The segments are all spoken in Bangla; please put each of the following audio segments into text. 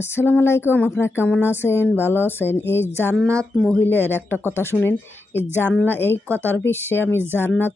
আসসালামু আলাইকুম। আপনারা কেমন আছেন? ভালো আছেন? এই জান্নাত মহিলার একটা কথা শুনেন। এই কথার বিশ্বে আমি জান্নাত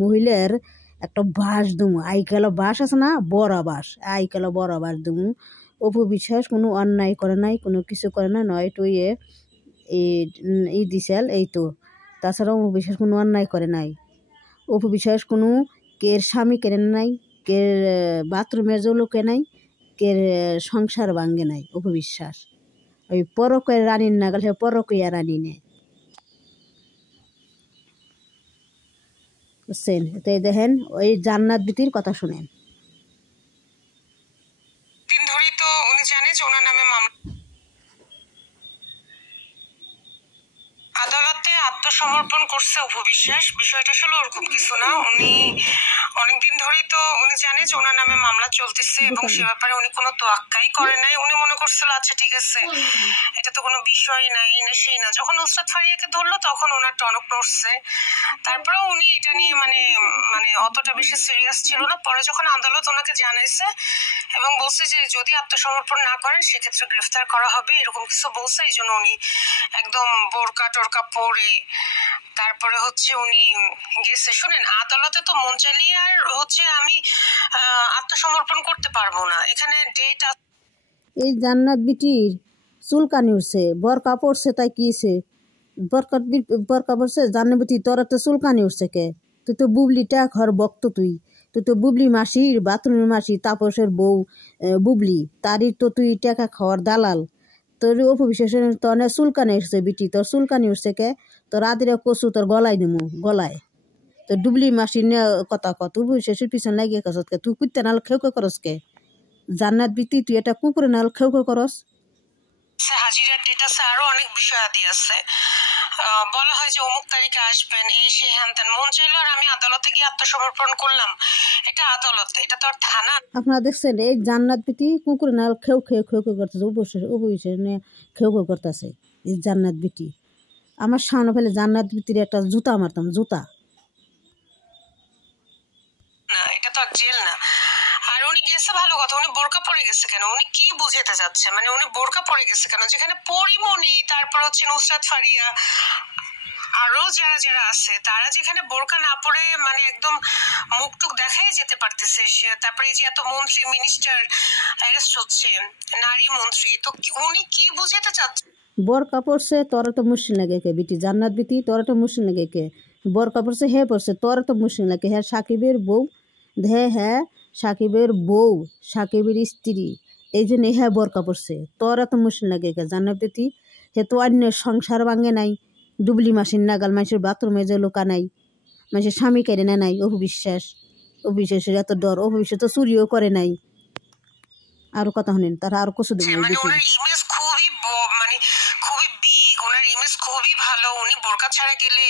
মহিলার একটা বাস দুমু। আইকালো বাস আছে না, বড় বাস, আইকালো বড় বাস দুমু। অপু বিশ্বাস কোনো অন্যায় করে নাই, কোনো কিছু করে না, নয় তো এই দিশাল এই তো। তাছাড়া অপু বিশ্বাস কোনো অন্যায় করে নাই। অপু বিশ্বাস কোনো কের স্বামী কেড়ে নাই, কের বাথরুমের জলকে নাই, কের সংসার ভাঙ্গে নাই। অপু বিশ্বাস ওই পরকের রানীর নাগাল, সে পরকীয়া রানী নে, বুঝছেন? তো দেখেন ওই জান্নাত বিতির কথা শুনেন। দিন ধরেই তো উনি জানে যে ওনার নামে আদালতে আত্মসমর্পণ করছে অপু বিশ্বাস। বিষয়টা আসলে ওরকম কিছু না। উনি অনেকদিন ধরেই তো উনি জানে যে ওনার নামে মামলা চলতেছে এবং সে ব্যাপারে উনি কোনো তোয়াক্কাই করে নাই। উনি মনে করছিল আচ্ছা ঠিক আছে, এটা তো কোনো বিষয় নাই, না সেই না। যখন নুসরাত ফারিয়াকে ধরলো তখন ওনার টনক নড়ছে। তারপরেও উনি এটা নিয়ে মানে মানে অতটা বেশি সিরিয়াস ছিল না। পরে যখন আদালত ওনাকে জানাইছে এবং বলছে যে যদি আত্মসমর্পণ না করেন সেক্ষেত্রে গ্রেফতার করা হবে, এরকম কিছু বলছে, এই জন্য উনি একদম বোরকা টোরকা পরে তারপরে উনি গেছে। শুনেন, আদালতে তো মন চাইলেই আর আমি আত্মসমর্পণ করতে পারবো না। এখানে ডেট এই জান্নাত বিটির চুলকানি উঠছে, বরকা পড়ছে, তাই কিছে বরকা পড়ছে। জান্নাত বিটি তোর তো চুলকানি উঠছে কে? তুই তো বুবলিটা ঘর বক্ত, তুই তো বুবলি মাসির বাথরুমের মাসি, তাপসের বউ বুবলি, তারই তো তুই টাকা খাওয়ার দালাল। তোর অপু বিশ্বাসের তোর চুলকানি উঠছে বিটি, তোর চুলকানি উঠছে কে? তোর আদিরা কচু তোর গলায় দিমু, গলায়। তো ডুবলি মাসি নিয়ে কথা কত শেষের পিছন লাগিয়ে কাছ কে? তুই কুত্তে নাল খেউ করস কে? জান্নাত বিতি তুই এটা কুকুরে নাল খেউ করস। হাজিরার ডেট আছে, আরো অনেক বিষয় আদি আছে। বলা হয় যে অমুক তারিখে আসবেন, এই সেই হ্যান ত্যান। মন চাইলো আর আমি আদালতে গিয়ে আত্মসমর্পণ করলাম। এটা আদালত, এটা তো আর থানা। আপনারা দেখছেন এই জান্নাত বিতি কুকুরে নাল খেউ করতেছে, উপবিশ্বাস নিয়ে খেউ করতেছে। এই জান্নাত বিটি আমার সামনে ফেলে জান্নাত বিতির একটা জুতা মারতাম, জুতা। না, এটা তো আর জেল না। আর উনি গেছে ভালো কথা, উনি বোরকা পরে গেছে কেন? উনি কি বুঝাতে যাচ্ছে? মানে উনি বোরকা পরে গেছে কেন? যেখানে পরিমণি, তারপর নুসরাত ফারিয়া, আরো যারা যারা আছে, তারা যেখানে বোরকা না পরে মানে একদম মুখটুক দেখাই যেতে পারতেছে। তারপরে এই যে এত মন্ত্রী মিনিস্টার অ্যারেস্ট হচ্ছে, নারী মন্ত্রী, তো উনি কি বুঝাতে চাচ্ছে? বরকা পড়ছে তোরা তো মুশকিল লাগে কে বিটি? জান্নাত বিতি তোরা তো মুশকিল লাগে কে? বরকা পড়ছে হে পড়ছে, তোরা তো মুশকিল লাগে। হ্যাঁ সাকিবের বউ, হ্যাঁ সাকিবের বউ, সাকিবের স্ত্রী, এই জন্য হ্যাঁ বরকা পড়ছে। তোরা তো মুশকিল লাগে কে? জান্নাত বিতি হে তো অন্যের সংসার ভাঙে নাই, ডুবলি মাসির নাগাল, মানুষের বাথরুমে যে লোকা নাই, মানুষের স্বামী কেড়ে নেয় নাই। অপু বিশ্বাসের এত ডর। অপু বিশ্বাস তো চুরিও করে নাই। আরো কথা শুনেন, তারা আরো কিছু দেবে। মানে ওনার ইমেজ খুবই মানে খুবই বিগ, ওনার ইমেজ খুবই ভালো। উনি বোরকা ছাড়া গেলে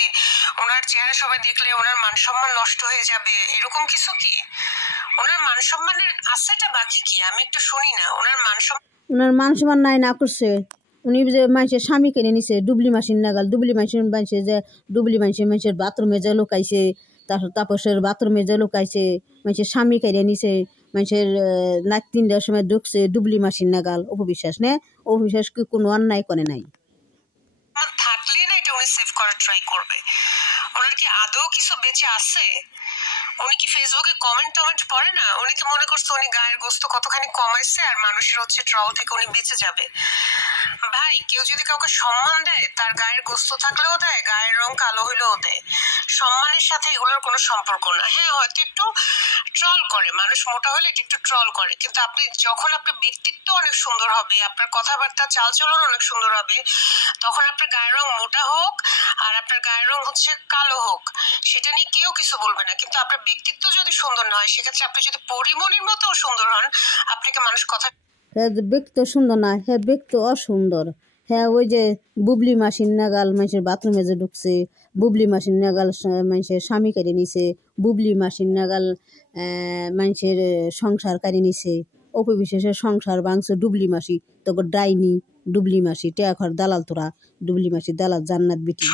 ওনার চেহারা সবাই দেখলে ওনার মান সম্মান নষ্ট হয়ে যাবে, এরকম কিছু কি? ওনার মান সম্মানের আছেটা বাকি কি? আমি একটু শুনি না। ওনার মান সম্মান নাই না করছে। উনি যে মানুষের স্বামী কিনে নিছে ডুবলি মাসির নাগাল, ডুবলি মানুষের যে ডুবলি মানুষের বাথরুমে যে লোকাইছে, তাপসের বাথরুমে যে লোকাইছে, মানুষের স্বামী কিনে নিছে, মানুষের নাক 3টার সময় ঢুকছে ডুবলি মাসির নাগাল। অপু বিশ্বাস নে, অপু বিশ্বাস কি কোনো অন্যায় করে নাই? থাকলে না এটা উনি সেভ করার ট্রাই করবে। ওনার কি আদৌ কিছু বেঁচে আছে? উনি কি ফেসবুকে কমেন্ট পড়ে না? উনি কি মনে করছে উনি গায়ের গোস্ত কতখানি কমাইছে আর মানুষের ট্রল থেকে উনি বেঁচে যাবে? ভাই, কেউ যদি কাউকে সম্মান দেয়, তার গায়ের গোস্ত থাকলেও দেয়, গায়ের রং কালো হইলেও দেয়। সম্মানের সাথে এগুলোর কোনো সম্পর্ক না। হ্যাঁ, হয়তো একটু ট্রল করে, মানুষ মোটা হলে একটু ট্রল করে, কিন্তু আপনি যখন আপনার ব্যক্তিত্ব অনেক সুন্দর হবে, আপনার কথাবার্তা চালচলন অনেক সুন্দর হবে, তখন আপনার গায়ের রং মোটা হোক আর আপনার গায়ের রং কালো হোক, সেটা নিয়ে কেউ কিছু বলবে না। কিন্তু আপনার ব্যক্তিত্ব যদি সুন্দর না হয়, সেক্ষেত্রে আপনি যদি পরিমণির মতো সুন্দর হন, আপনাকে মানুষ কথা হ্যাঁ ব্যক্তি সুন্দর না, হ্যাঁ ব্যক্তি অসুন্দর। হ্যাঁ ওই যে বুবলি মাসির নাগাল মানুষের বাথরুমে যে ঢুকছে, বুবলি মাসির নাগাল মানুষের স্বামী কেড়ে নিছে, বুবলি মাসির নাগাল মানুষের সংসার কেড়ে নিছে। অপু বিশ্বাসের সংসার ভাঙছে ডুবলি মাসি, তোকে ডাইনি ডুবলি মাসি, টেয়াখর দালাল, তোরা ডুবলি মাসি দালাল। জান্নাত বিটি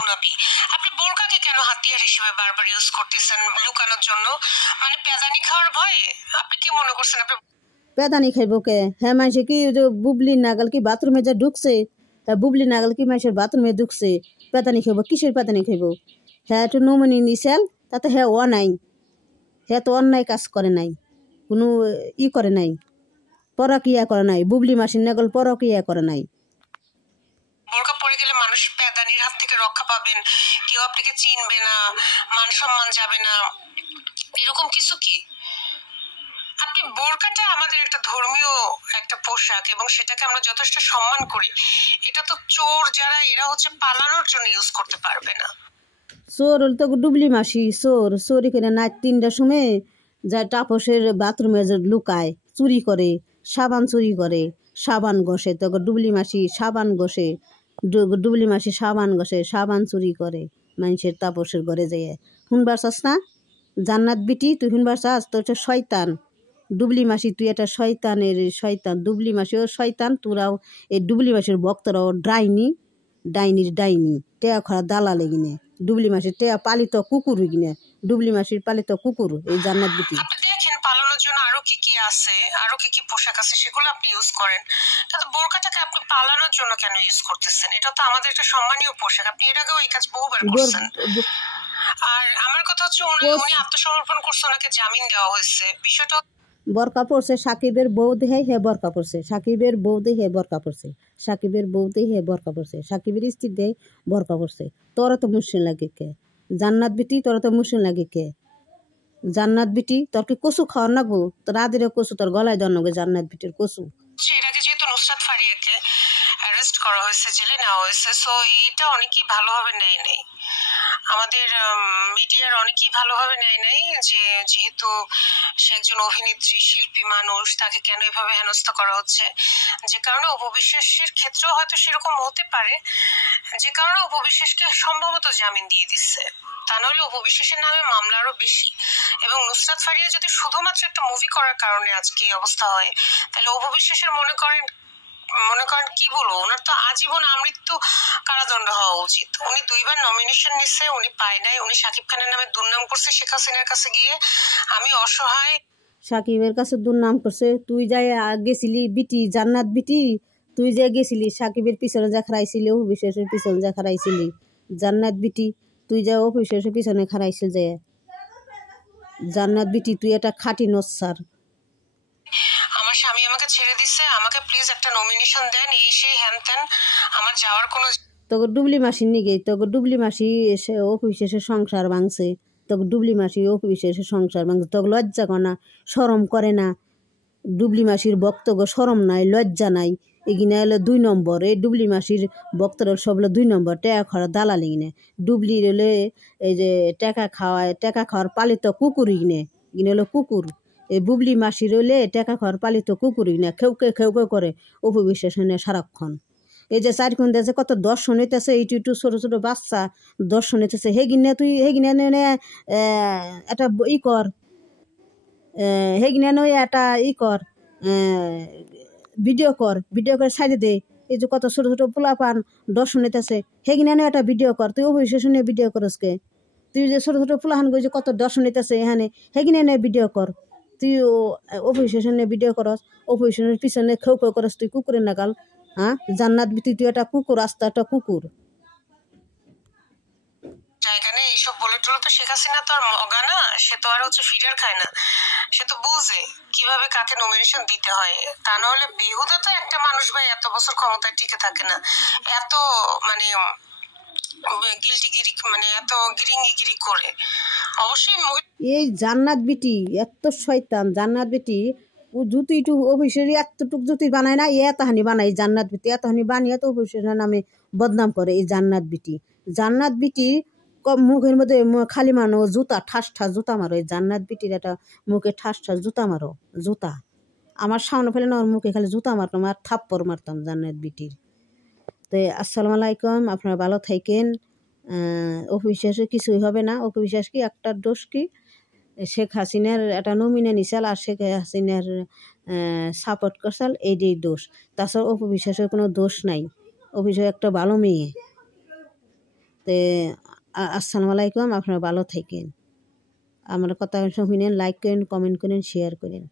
আপনি বোরকাকে কেন হাতিয়ার হিসেবে বারবার ইউজ করতেছেন লুকানোর জন্য? মানে পেজানি খাওয়ার ভয়ে? আপনি কি মনে করছেন আপনি পেদানি খাইব কে হ্যাঁ মানুষে কি বুবলি নাগাল কি বাথরুমে যা ঢুকছে তা বুবলি নাগাল কি মানুষের বাথরুমে ঢুকছে পেদানি খাইব কিসের পেদানি খাইব হ্যাঁ একটু নমিনি নিছেল তাতে হ্যাঁ ও নাই হ্যাঁ তো অন্যায় কাজ করে নাই কোনো করে নাই পরকিয়া করে নাই বুবলি মাসির নাগাল পরকিয়া করে নাই। বোরকা পরে গেলে মানুষ পেদানির হাত থেকে রক্ষা পাবেন, কেউ আপনাকে চিনবে না, মান সম্মান যাবে না, এরকম কিছু কি? আপনি বোরকাটা আমাদের একটা ধর্মীয় একটা পোশাক এবং সেটাকে আমরা যথেষ্ট সম্মান করি। এটা তো চোর যারা এরা হচ্ছে পালানোর জন্য ইউজ করতে পারবে না। চোর হল তো ডুবলি মাসি চোর এখানে না 3টার সময় যা তাপসের বাথরুমে লুকায় চুরি করে সাবান চুরি করে সাবান ঘষে তো ডুবলি মাসি সাবান ঘষে ডুবলি মাসি সাবান ঘষে সাবান চুরি করে মানুষের তাপসের ঘরে যেয়ে শুনবার চাস না জান্নাত বিটি তুই শুনবার চাস তোর হচ্ছে শয়তান ডুবলি মাসি তুই একটা শয়তানের শয়তান ডুবলি মাসিও শয়তান তোরাও এই ডুবলি মাসির ভক্তরাও ডাইনির ডাইনি টেয়া খরা দালা লেগিনে ডুবলি মাসির টেয়া পালিত কুকুর কিনে ডুবলি মাসির পালিত কুকুর এই জান্নাত বিটি। দেখেন পালানোর জন্য আরো কি কি আছে, আরো কি কি পোশাক আছে সেগুলো আপনি ইউজ করেন, কিন্তু বোরকাটাকে আপনি পালানোর জন্য কেন ইউজ করতেছেন? এটা তো আমাদের একটা সম্মানীয় পোশাক, আপনি এর আগেও এই কাজ বহুবার করছেন। আর আমার কথা হচ্ছে উনি আত্মসমর্পণ করছে, ওনাকে জামিন দেওয়া হয়েছে, বিষয়টা বরকা পড়ছে সাকিবের বউ দেহে হে বরকা পড়ছে সাকিবের বউ দেহে বরকা পড়ছে সাকিবের বউ দেহে বরকা পড়ছে সাকিবের স্ত্রী দেহে বরকা পড়ছে তোরা তো মুসলিম লাগে কে জান্নাত বিটি তোরা তো মুসলিম লাগে কে জান্নাত বিটি তোর কি কচু খাওয়ার নাগবো তোর আদিরে কচু তোর গলায় দেওয়ার নাগবে জান্নাত বিটির কচু। এর আগে যেহেতু নুসরাত ফারিয়াকে অ্যারেস্ট করা হয়েছে, জেলে নেওয়া হয়েছে, সো এইটা অনেকেই ভালোভাবে নেয় নাই, আমাদের মিডিয়ার অনেকেই ভালোভাবে নেয় নাই যে যেহেতু সে একজন অভিনেত্রী শিল্পী মানুষ তাকে কেন এভাবে হেনস্থা করা হচ্ছে, যে কারণে অপবিশ্বাসের ক্ষেত্রেও হয়তো সেরকম হতে পারে, যে কারণে অপবিশ্বাসকে সম্ভবত জামিন দিয়ে দিচ্ছে, তা নাহলে অপবিশ্বাসের নামে মামলা আরো বেশি। এবং নুসরাত ফারিয়া যদি শুধুমাত্র একটা মুভি করার কারণে আজকে এই অবস্থা হয়, তাহলে অপবিশ্বাসের মনে করেন কি বলবো, ওনার তো আজীবন আমৃত্যু কারাদণ্ড হওয়া উচিত। উনি 2বার নমিনেশন নিচ্ছে, উনি পায় নাই, উনি শাকিব খানের নামে দুর্নাম করছে শেখ হাসিনার কাছে গিয়ে। আমি অসহায়, সাকিবের কাছে দুর্নাম করছে, তুই যাই গেছিলি বিটি জান্নাত বিটি তুই যে গেছিলি সাকিবের পিছনে যা খারাইছিলি অভিশেষের পিছনে যা খারাইছিলি জান্নাত বিটি তুই যা অভিশেষের পিছনে খারাইছিল যে জান্নাত বিটি তুই একটা খাঁটি নচ্ছার। আমার স্বামী আমাকে ছেড়ে দিছে, আমাকে প্লিজ একটা নমিনেশন দেন, এই সেই হ্যান ত্যান, আমার যাওয়ার কোনো তোকে ডুবলি মাসির নিগে তোকে ডুবলি মাসি এসে অফিসে সংসার ভাঙছে তোকে ডুবলি মাসি অফিসে সংসার ভাঙছে তোকে লজ্জা করে না শরম করে না ডুবলি মাসির বক্তব্য শরম নাই লজ্জা নাই এগিনে হলো 2 নম্বর এই ডুবলি মাসির বক্তব্য সব হলো 2 নম্বর টাকা খাওয়ার দালাল এগিনে ডুবলি হলে এই যে টাকা খাওয়ার পালিত কুকুর এগিনে হলো কুকুর এই বুবলি মাসির হলে টাকা খাওয়ার পালিত কুকুর এগিনে খেউকে করে অপবিশ্বাস সারাক্ষণ। এই যে 4 কোন দেশে কত দর্শন হইতেছে এইটু একটু ছোটো ছোটো বাচ্চা দর্শন হইতেছে হেগিনে একটা কর হেগিনে একটা কর ভিডিও করে সাইডে দে এই যে কত ছোটো ছোটো পোলাপান দর্শন হইতেছে হেগিনে একটা ভিডিও কর তুই অবশ্যই শুনে ভিডিও করস কে তুই যে ছোটো ছোটো পোলাহান যে কত দর্শন হইতেছে এখানে হেগিনে ভিডিও কর তুই অপজিশনে ভিডিও করস অপজিশনের পিছনে খেউ করস তুই কুকুরের নাগাল। হ্যাঁ জান্নাত বিটি তুই একটা কুকুর আস্তে একটা কুকুর জায়গা নেই এইসব বলে টলে তো শেখ হাসিনা তো আর মগা না, সে তো আর হচ্ছে ফিডার খায় না, সে তো বুঝে কিভাবে কাকে নমিনেশন দিতে হয়, তা নাহলে বেহুদা তো একটা মানুষ ভাই এত বছর ক্ষমতায় টিকে থাকে না, এত মানে গিলটিগিরি মানে এত গিরিঙ্গিগিরি করে। অবশ্যই এই জান্নাত বিটি এত শয়তান জান্নাত বিটি ও জুতি টু অফিসের এতটুক জুতি বানায় না এতহানি বানায় জান্নাত বিটি এতহানি বানিয়ে তো অফিসের নামে বদনাম করে এই জান্নাত বিটি মুখের মধ্যে খালি মানো জুতা ঠাস জুতা মারো এই জান্নাত বিটির একটা মুখে ঠাস জুতা মারো জুতা আমার সামনে ফেলে না ওর মুখে খালি জুতা মারতাম আর থাপ্পড় মারতাম জান্নাত বিটির। তো আসসালামু আলাইকুম আপনারা ভালো থাকেন। অপবিশ্বাসে কিছুই হবে না অপবিশ্বাস কি একটা দোষ কি শেখ হাসিনার একটা নমিনে নিশাল আর শেখ হাসিনার সাপোর্ট করছাল এইটাই দোষ, তাছাড়া অপবিশ্বাসের কোনো দোষ নাই, অপবিশ্বাস একটা ভালো মেয়ে। তো আসসালামু আলাইকুম আপনারা ভালো থাকেন, আমার কথা শুনেন, লাইক করেন, কমেন্ট করেন, শেয়ার করেন।